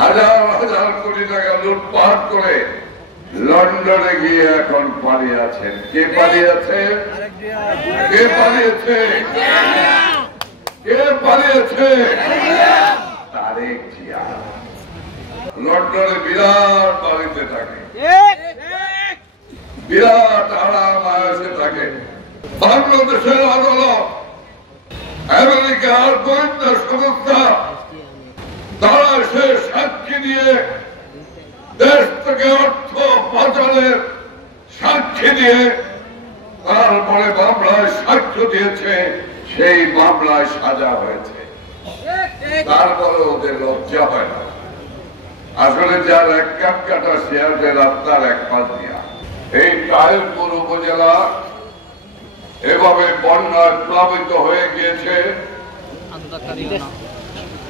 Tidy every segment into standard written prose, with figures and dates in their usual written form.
হাজার হাজার কোটি টাকা লুটপাট করে লন্ডনে গিয়ে এখন পালিয়ে আছেন। কে পালিয়েছে? কে পালিয়েছে? কে পালিয়েছে? তারেক জিয়া। লন্ডনে বিরাট বাড়িতে থাকে, বিরাট আরাম আয়েসে থাকে। বাংলাদেশের আদালত, আমেরিকার গোয়েন্দা সংস্থা তারা সে সাক্ষী দিয়ে দেশ থেকে অর্থ পাচারের সাক্ষী দিয়ে তারপরে মামলায় সাক্ষ্য দিয়েছে, সেই মামলায় সাজা হয়েছে। তারপরে ওদের লজ্জা হয় না। আসলে যার এক কাপ কাটা শেয়ারের আপনার এক পাশ দিয়া এই তাহিরপুর উপজেলা এভাবে বন্যায় প্লাবিত হয়ে গিয়েছে।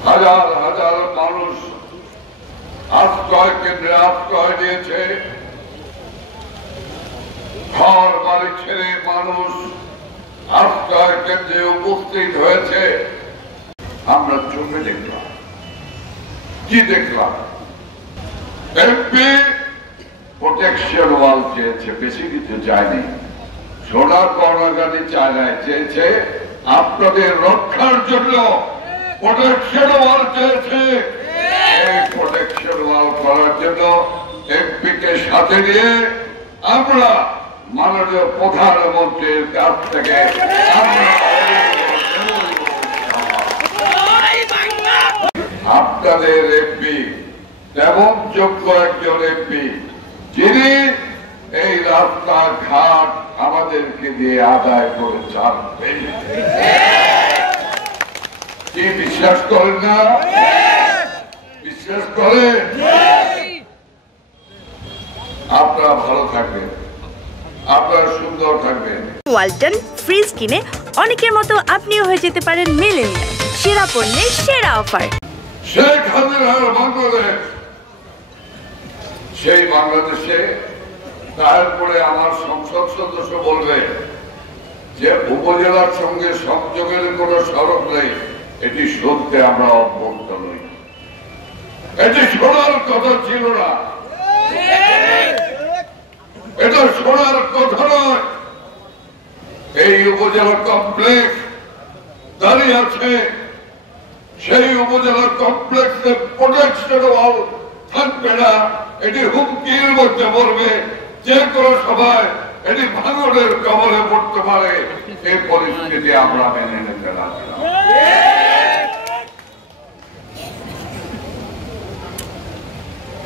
হাজার হাজার মানুষ আশ্রয় কেন্দ্রে আশ্রয় নিয়েছে, ঘর বাড়ি ছেড়ে মানুষ আশ্রয় কেন্দ্রে উপস্থিত হয়েছে। আমরা চোখে দেখলাম, কি দেখলাম? এমপি প্রোটেকশন ওয়াল চেয়েছে, বেশি কিছু চায়নি। সোনার কর্ণাগাড়ি চায় নাই, চেয়েছে আপনাদের রক্ষার জন্য প্রোটেকশন ওয়াল চেয়েছে। এই প্রোটেকশন ওয়াল করার জন্য এমপিকে সাথে নিয়ে আমরা মাননীয় প্রধানমন্ত্রীর কাছ থেকে আপনাদের এমপি তেমন যোগ্য একজন এমপি, যিনি এই রাস্তাঘাট আমাদেরকে দিয়ে আদায় করে ছাড়বেন। কি বিশ্বাস করেন না? বিশ্বাস করেন? আপনারা ভালো থাকবেন, আপনারা সুন্দর থাকবেন। ওয়ালটন ফ্রিজ কিনে অনেকের মতো আপনিও হয়ে যেতে পারেন মিলেনিয়াল। সেরা পণ্যের সেরা অফার। শেখ হাসিনার বাংলাদেশ, সেই বাংলাদেশে তারপরে আমার সংসদ সদস্য বলবে যে উপজেলার সঙ্গে সংযোগের কোন সড়ক নেই, এটি শুনতে আমরা অভ্যস্ত নই। এটি শোনার কথা ছিল না, এটা শোনার কথা নয়। এই উপজেলা কমপ্লেক্স দাঁড়িয়ে আছে, সেই উপজেলা কমপ্লেক্সে প্রোটেকশন ওয়াল থাকবে না, এটি হুমকির মধ্যে পড়বে। যে কোনো সময় এটি ভাঙনের কবলে পড়তে পারে। এই পরিস্থিতি আমরা মেনে নিতে রাজি না।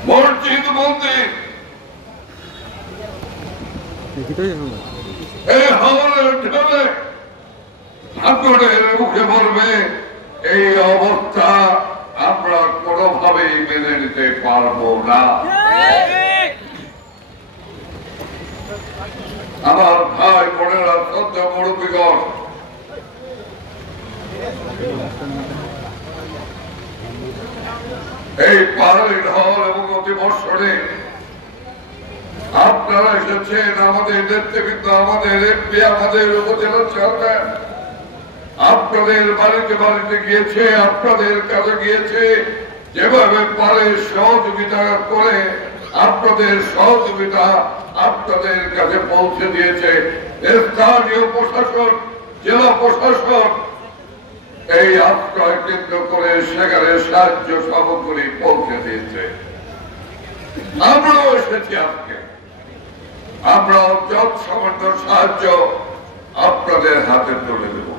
মসজিদ মন্দির এই হাওয়ার ঢেলে ভাঙনের মুখে পড়বে, এই অবস্থা আমরা কোনোভাবেই মেনে নিতে পারবো না। আমার ভাই বোনেরা, শ্রদ্ধা মুরব্বীগণ, এই পাহাড়ি ঢল এবং অতিবর্ষণে আপনারা এসেছেন, আমাদের নেতৃবৃন্দ, আমাদের এমপি, আমাদের উপজেলা চেয়ারম্যান আপনাদের বাড়িতে বাড়িতে গিয়েছে, আপনাদের কাছে গিয়েছে, যেভাবে পারে সহযোগিতা করে আপনাদের সহযোগিতা আপনাদের কাছে পৌঁছে দিয়েছে। স্থানীয় প্রশাসন, জেলা প্রশাসন এই আশ্রয় কেন্দ্র করে সেখানে সাহায্য সামগ্রী পৌঁছে দিয়েছে। আমরাও এসেছি আজকে, আমরা যত সামান্য সাহায্য আপনাদের হাতে তুলে দেব।